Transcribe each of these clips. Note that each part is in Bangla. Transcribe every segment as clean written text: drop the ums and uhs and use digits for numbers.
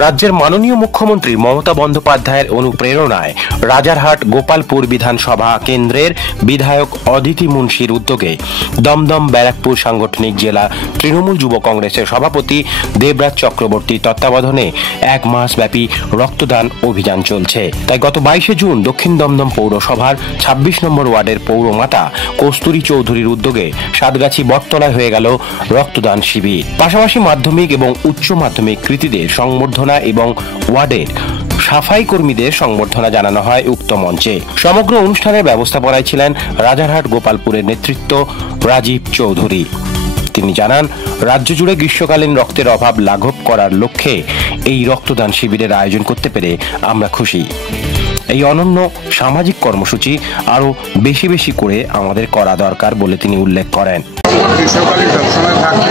রাজ্যের মাননীয় মুখ্যমন্ত্রী মমতা বন্দ্যোপাধ্যায়ের অনুপ্রেরণায় রাজারহাট গোপালপুর বিধানসভা কেন্দ্রের বিধায়ক অদিতি মুন্সির উদ্যোগে দমদম ব্যারাকপুর সাংগঠনিক জেলা তৃণমূল যুব কংগ্রেসের সভাপতি দেবরাজ চক্রবর্তীর তত্ত্বাবধানে এক মাসব্যাপী রক্তদান অভিযান চলছে। তাই গত 22 জুন দক্ষিণ দমদম পৌরসভার 26 নম্বর ওয়ার্ডের পৌরমাতা কস্তুরী চৌধুরীর উদ্যোগে সাতগাছি বটতলায় হয়ে গেল রক্তদান শিবির। পাশাপাশি মাধ্যমিক এবং উচ্চ মাধ্যমিক কৃতীদের সংবর্ধনা এবং ওয়ার্ডের সাফাই কর্মীদের সংবর্ধনা জানানো হয় উক্ত মঞ্চে। সমগ্র অনুষ্ঠানের ব্যবস্থাপনায় ছিলেন রাজারহাট গোপালপুরের নেতৃত্ব রাজীব চৌধুরী। তিনি জানান, রাজ্য জুড়ে গ্রীষ্মকালীন রক্তের অভাব লাঘব করার লক্ষ্যে এই রক্তদান শিবিরের আয়োজন করতে পেরে আমরা খুশি। এই অনন্য সামাজিক কর্মসূচি আরো বেশি বেশি করে আমাদের করা দরকার বলে তিনি উল্লেখ করেন। গ্রীষ্মকালীন সবসময় থাকবে,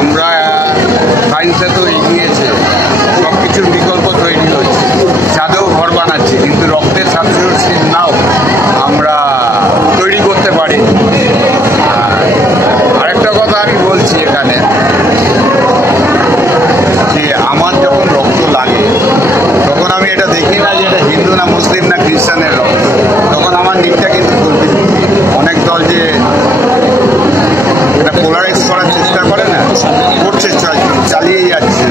আমরা সায়েন্সে তো এগিয়েছে, সবকিছুর বিকল্প তৈরি হচ্ছে, ছাদেও ঘর বানাচ্ছে, কিন্তু রক্তের সাবস্টিটিউশন নাও আমরা তৈরি করতে পারি। আরেকটা কথা আমি বলছি এখানে, যে আমার যখন রক্ত লাগে তখন আমি এটা দেখি না যে এটা হিন্দু না মুসলিম না খ্রিস্টানের রক্ত, তখন আমার দিকটা কিন্তু ফুলফিল। অনেক দল যে এটা পোলারাইজ করার চেষ্টা করে না, করছে, চালিয়েই যাচ্ছে,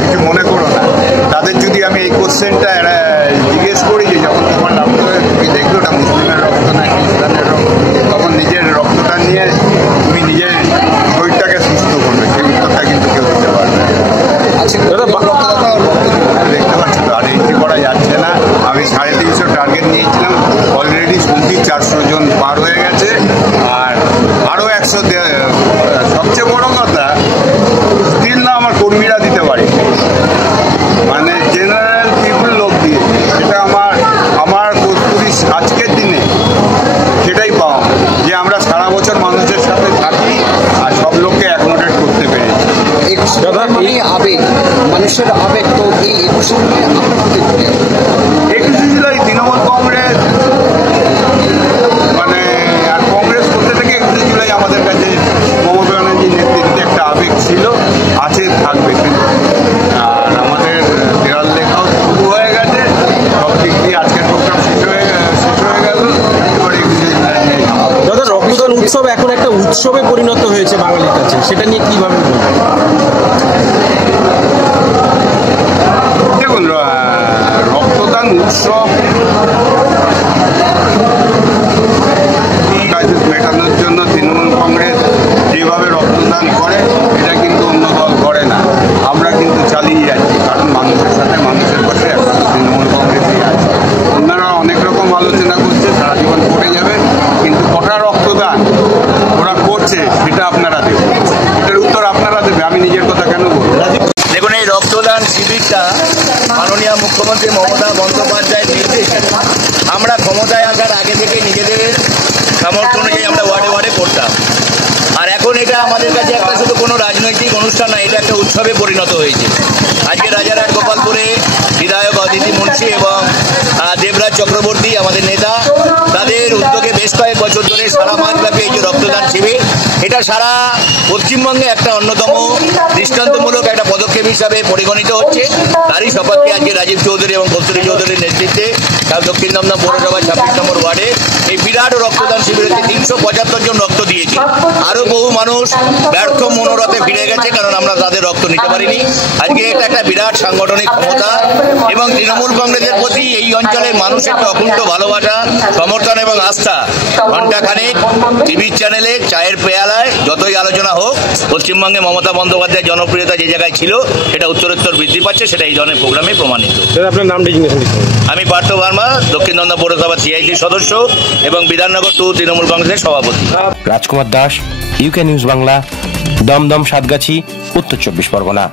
কিছু মনে করো না। তাদের যদি আমি এই কোশ্চেনটা জিজ্ঞেস করি যে যখন তোমার রক্ত তুমি দেখলো ওটা মুসলিমের রক্ত না খ্রিস্টানের রক্ত, তখন নিজের রক্তটা নিয়ে তুমি নিজের শরীরটাকে সুস্থ করবে, সেই উত্তরটা কিন্তু কেউ দিতে পারবে না। দেখতে পাচ্ছি তো, আর এন্ট্রি করা যাচ্ছে না। আমি 350 টার্গেট নিয়েছিলাম, অলরেডি 400 জন পার হয়ে গেছে, আর আরও 100। সবচেয়ে বড় কথা, স্টিল না আমার কর্মীরা দিতে পারে, মানে জেনারেল পিপুল লোক দিয়ে, সেটা আমার কস্তুরী আজকের দিনে সেটাই পাওয়া, যে আমরা সারা বছর মানুষের সাথে থাকি আর সব লোককে অ্যাকোমোডেট করতে পেরেছি। আবেগ, মানুষের আবেগ, তো এই 21 জুলাই তৃণমূল কংগ্রেস মানে আর কংগ্রেস করতে থেকে 21 জুলাই আমাদের কাছে মমতা ব্যানার্জির নেতৃত্বে একটা আবেগ ছিল, আছে, থাকবে। আর আমাদের দেওয়াল লেখাও শুরু হয়ে গেছে, সব দিক দিয়ে আজকের প্রোগ্রাম শেষ হয়ে গেল। এবার 21 জুলাই দাদা, রক্তদান উৎসব এখন একটা উৎসবে পরিণত হয়েছে বাঙালির কাছে, সেটা নিয়ে কিভাবে বলবেন? দেখুন, রক্তদান উৎসব মেটানোর জন্য তৃণমূল কংগ্রেস যেভাবে রক্তদান করে, এটা কিন্তু অন্য দল করে না। আমরা কিন্তু চালিয়ে যাচ্ছি, কারণ মানুষের সাথে মানুষের পাশে এখন তৃণমূল কংগ্রেসই আছে। অন্যরা অনেক রকম আলোচনা করছে, সারা জীবন করে যাবে, কিন্তু কটা রক্তদান ওরা করছে সেটা আপনারা দেবেন, এটার উত্তর আপনারা দেবে, আমি নিজের কথা কেন বলবো? দেখুন, এই রক্তদান শিবিরটা মাননীয় মুখ্যমন্ত্রী মমতা বন্দ্যোপাধ্যায়ের নির্দেশে আমরা ক্ষমতায় আসার আগে থেকে নিজেদের সামর্থ্য অনুযায়ী আমরা ওয়ার্ডে ওয়ার্ডে করতাম। আর এখন এটা আমাদের কাছে একটা শুধু কোনো রাজনৈতিক অনুষ্ঠান না, এটা একটা উৎসবে পরিণত হয়েছে। আজকে রাজারহাট গোপালপুরে বিধায়ক অদিতি মুন্সি এবং দেবরাজ চক্রবর্তী আমাদের নেতা, তাদের উদ্যোগে বেশ কয়েক বছর ধরে সারা মাসব্যাপী এই যে রক্তদান শিবির, এটা সারা পশ্চিমবঙ্গে একটা অন্যতম দৃষ্টান্তমূলক একটা পদক্ষেপ হিসাবে পরিগণিত হচ্ছে। তারই সপক্ষে আজকে রাজীব চৌধুরী এবং কস্তুরী চৌধুরীর নেতৃত্বে দক্ষিণ দমদম পৌরসভার 26 নম্বর ওয়ার্ডে এই বিরাট রক্তদান শিবিরেতে 375 জন রক্ত দিয়েছে। আরো বহু মানুষ ব্যর্থ মনোরথে ফিরে গেছে, কারণ আমরা তাদের রক্ত নিতে পারিনি। আজকে এটা একটা বিরাট সাংগঠনিক ক্ষমতা এবং তৃণমূল কংগ্রেসের প্রতি এই অঞ্চলের মানুষের অকুণ্ঠ ভালোবাসা, সমর্থন এবং আস্থা। ঘণ্টাখানেক টিভির চ্যানেলে, চায়ের পেয়ালায় যতই আলোচনা হোক, পশ্চিমবঙ্গে মমতা বন্দ্যোপাধ্যায়ের জনপ্রিয়তা যে জায়গায় ছিল সেটা উত্তরোত্তর বৃদ্ধি পাচ্ছে, সেটা এই ধরনের প্রোগ্রামে প্রমাণিত। আপনার নাম? আমি পার্থ ভার্মা, দক্ষিণ দমদম পৌরসভা সিআইসি সদস্য এবং বিধাননগর 2 তৃণমূল কংগ্রেসের সভাপতি। রাজকুমার দাস, ইউকে নিউজ বাংলা, দমদম, সাতগাছি, উত্তর 24 পরগনা।